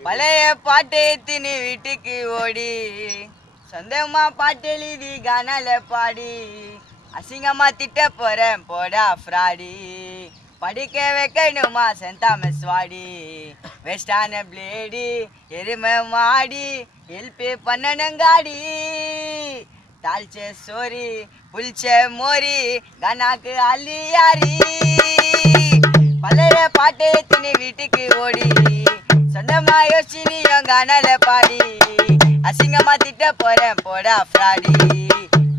பழைய பாட்டை தினி வீட்டுக்கு ஓடி சொந்தமா பாட்டெழுதி கானால பாடி அசிங்கமா திட்ட போறேன் போடா ஃப்ராடி படிக்க வைக்கணுமா சென்தாமஸ் வாடி வெஸ்டான பிளேடி எருமை மாடி ஹெல்ப் பண்ணணுங்காடி தாழ்ச்ச சோரி புல்ச்ச மோரி கனாக்கு அள்ளியாரி பழைய பாட்டை தினி வீட்டுக்கு ஓடி சொந்தமா யோசினியும் கானால பாடி அசிங்கமா திட்ட போறேன் போடா ஃப்ராடி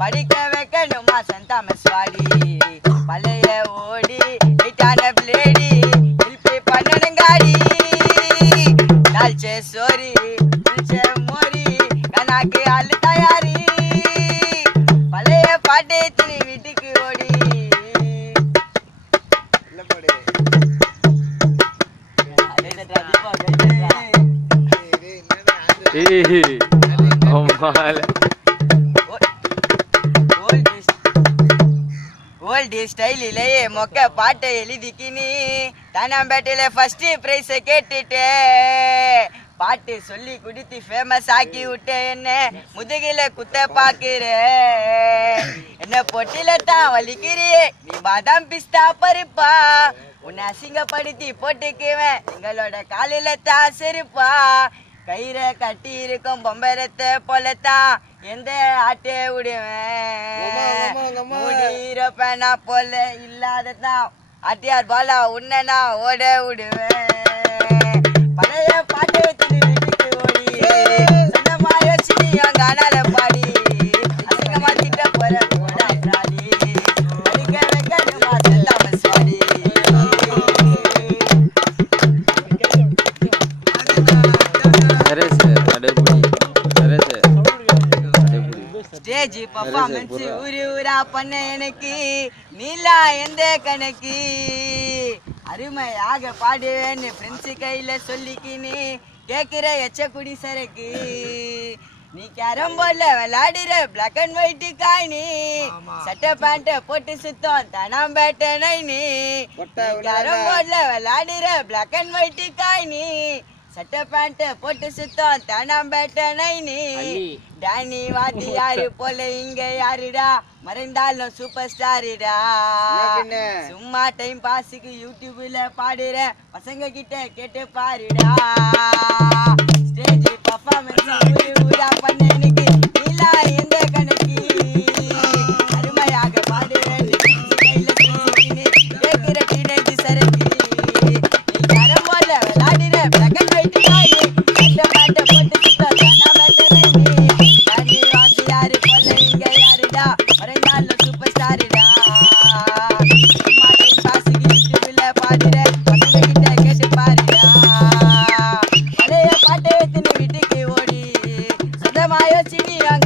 படிக்க வைக்கணுமா சென்தாமஸ் வாடி பழைய ஓடி வீட்டான பிளேடி ஹெல்ப் பண்ணணுங்காடி தாழ்ச்ச சோரி புல்ச்ச மோரி கனாக்கு அள்ளு தயாரி பழைய பாட்டை தினி வீட்டுக்கு ஓடி ஓல்டு ஸ்டைலிலேயே மொக்க பாட்டை எழுதிக்கினி தானாம்பேட்டையில ஃபர்ஸ்ட் பிரைஸை கேட்டுட்டே பாட்டு சொல்லி குடித்து ஃபேமஸ் ஆக்கி விட்ட என்ன முதுகில குத்த பாக்குற என்ன பொட்டில தான் வலிக்கிறியே நீ பாதாம் பிஸ்தா பருப்பா உன்னை அசிங்கப்படுத்தி போட்டுக்குவேன் எங்களோட காலில தான் செருப்பா கயிறை கட்டி இருக்கும் பொம்பரத்தை போலத்தான் எந்த ஆட்டே விடுவேன் மூடிரப்பேனா போல இல்லாததான் ஆட்டியார் பாலா உன்னை நான் ஓட விடுவேன் பழைய பாட்டை வீட்டுக்கு ஓடி சொந்தமா யோசினியும் கானால பாடி அசிங்கமா திட்ட போற போடாடி படிக்க வைக்கணுமா சென்தாமஸ் வாடி ஸ்டேஜ் பர்ஃபார்மன்ஸ் ஊரா பண்ண எனக்கு நீலா எந்த கணக்கு அருமையாக பாடுவேன்னு ஃப்ரெண்ட்ஸு கையில சொல்லிக்கின்னு கேட்குற எச்ச குடி சரக்கு நீ கேரம் போர்ட்ல விளையாடுற பிளாக் அண்ட் ஒயிட் காய்னி சட்டை பேண்ட்டை போட்டு சுத்தம் தனாம்பேட்டை நைனி கேரம் போர்ட்ல விளையாடுற பிளாக் அண்ட் ஒயிட் காய்னி சட்டை பேண்ட்டை போட்டு சுத்தம் தனாம்பேட்டை நைனி டேனி வாத்தி யாரு போல இங்க யாருடா மறைந்தாலும் சூப்பர் ஸ்டாருடா சும்மா டைம் பாஸுக்கு யூடியூப்ல பாடுற பசங்க கிட்ட கேட்டு பாருடா ஸ்டேஜ் பர்ஃபார்மன்ஸ் ஊரா பண்ண எனக்கு நீலா எந்த கணக்கு அருமையாக பாடுறேன் கையில கேட்கிற டீனேஜ் சரக்கு நீ கரம் போல விளையாடுற பிளாக் அண்ட் ஒயிட் காய் சட்டை பேண்ட்டை போட்டு சுத்த தனாம்பேட்டை நைனி வாத்தி யாரு போல இங்க யாருடா மறைந்தாலும் சூப்பர் ஸ்டாருடா சும்மா டைம் பாஸுக்கு யூடியூப்ல பாடுற பசங்க கிட்ட கேட்டு பாருடா பழைய பாட்டை தினி வீட்டுக்கு ஓடி சொந்தமா யோசினியும்